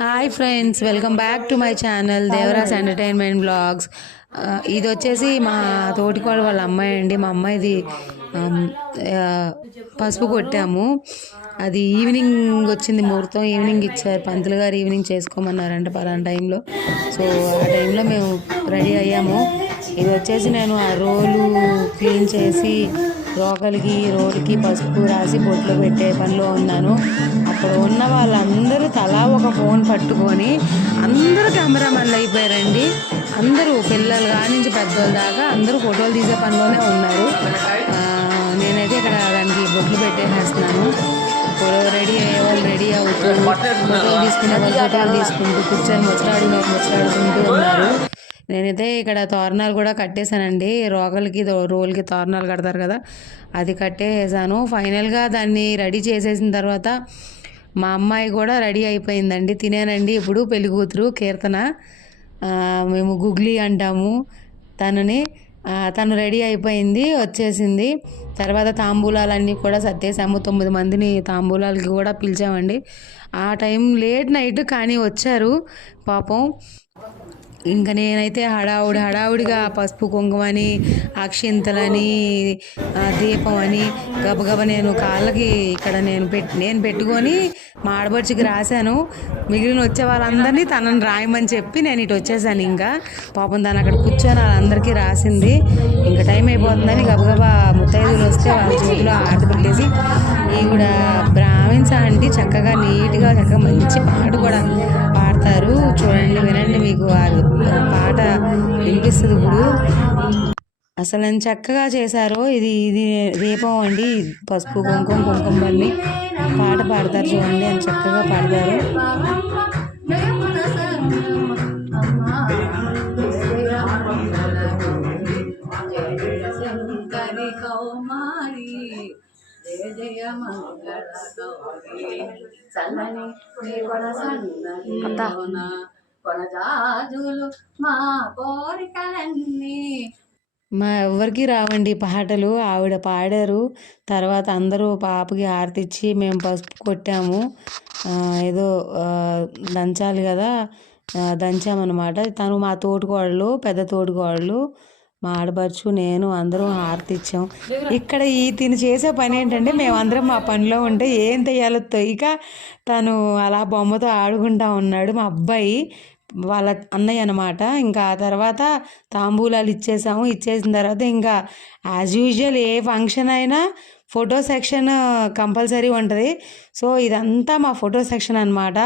Hi friends, welcome back to my channel Devaras entertainment blogs. ఇది వచ్చేసి మా తోటికోడలు వాళ్ళ అమ్మాయి అండి. మా అమ్మాయిది ఆమ్, ఆ, పసుపు కొట్టాము. అది ఈవినింగ్ వచ్చింది ముహూర్తం. ఈవినింగ్ ఇచ్చారు పంతులు గారు, ఈవినింగ్ చేసుకోమన్నారంట పలానా టైంలో. సో ఆ టైంలో మేము రెడీ అయ్యాము. ఇది వచ్చేసి నేను ఆ రోలు క్లీన్ చేసి రోకలికి రోడ్డుకి పసుపు రాసి బొట్లో పెట్టే పనిలో ఉన్నాను. అక్కడ ఉన్న వాళ్ళందరూ తలా ఒక ఫోన్ పట్టుకొని అందరూ కెమెరామెన్లు అయిపోయారండి. అందరూ పిల్లలు కానించి పెద్దోళ్ళ దాకా అందరూ ఫోటోలు తీసే పనిలోనే ఉన్నారు. నేనైతే ఇక్కడ దానికి బొట్లు పెట్టేసేస్తున్నాను. ఇప్పుడు రెడీ అయ్యే వాళ్ళు రెడీ అవుతూ ఫోటోలు తీసుకునే వాళ్ళు ఫోటోలు తీసుకుంటూ కూర్చొని ముచ్చలాడుకుంటూ ఉన్నారు. నేనైతే ఇక్కడ తోరణాలు కూడా కట్టేశానండి. రోకలకి రోల్కి తోరణాలు కడతారు కదా, అది కట్టేసాను. ఫైనల్గా దాన్ని రెడీ చేసేసిన తర్వాత మా అమ్మాయి కూడా రెడీ అయిపోయిందండి. తినేనండి ఇప్పుడు పెళ్లి కూతురు కీర్తన, మేము గుగ్లీ అంటాము తనని. తను రెడీ అయిపోయింది, వచ్చేసింది. తర్వాత తాంబూలాలన్నీ కూడా సర్దేశాము. 9 మందిని తాంబూలాలకి కూడా పిలిచామండి. ఆ టైం లేట్ నైట్ కానీ వచ్చారు పాపం. ఇంకా నేనైతే హడావుడిగా పసుపు కుంకుమని అక్షింతలని దీపం అని గబగబా నేను కాళ్ళకి ఇక్కడ నేను పెట్టుకొని మా ఆడబడిచికి రాశాను. మిగిలిన వచ్చే వాళ్ళందరినీ తనని రాయమని చెప్పి నేను ఇటు వచ్చేసాను. ఇంకా పాపం తను అక్కడ కూర్చొని వాళ్ళందరికీ రాసింది. ఇంకా టైం అయిపోతుందని గబగబా ముత్తైదులు వస్తే వాళ్ళ చేతిలో ఆరతి పెట్టేసి, ఈవిడ బ్రాహ్మిన్స్ ఆంటీ చక్కగా నీట్గా మంచి పాట కూడా పాడతారు. చూడండి, వినండి, మీకు పాట వినిపిస్తుంది ఇప్పుడు. అసలు నేను చక్కగా చేశారు. ఇది దీపం అండి, పసుపు కుంకుమల్ని పాట పాడతారు. చూడండి అని చక్కగా పాడతారు. మా ఎవరికి రావండి పాటలు, ఆవిడ పాడారు. తర్వాత అందరూ పాపకి హారతిచ్చి మేము పసుపు కొట్టాము. ఏదో దంచాలి కదా, దంచామన్నమాట. తను మా తోటికోడలు, పెద్ద తోటికోడలు, మా ఆడపడుచు, నేను అందరం హారతి ఇచ్చాం. ఇక్కడ తిని చేసే పని ఏంటంటే, మేమందరం మా పనిలో ఉంటే ఏం తెయ్యాలో తొయ్యక తను అలా బొమ్మతో ఆడుకుంటా ఉన్నాడు. మా అబ్బాయి వాళ్ళ అన్నయ్య అనమాట. ఇంకా ఆ తర్వాత తాంబూలాలు ఇచ్చేసిన తర్వాత ఇంకా యాజ్ యూజువల్ ఏ ఫంక్షన్ అయినా ఫోటో సెక్షన్ కంపల్సరీ ఉంటుంది. సో ఇదంతా మా ఫోటో సెక్షన్ అనమాట.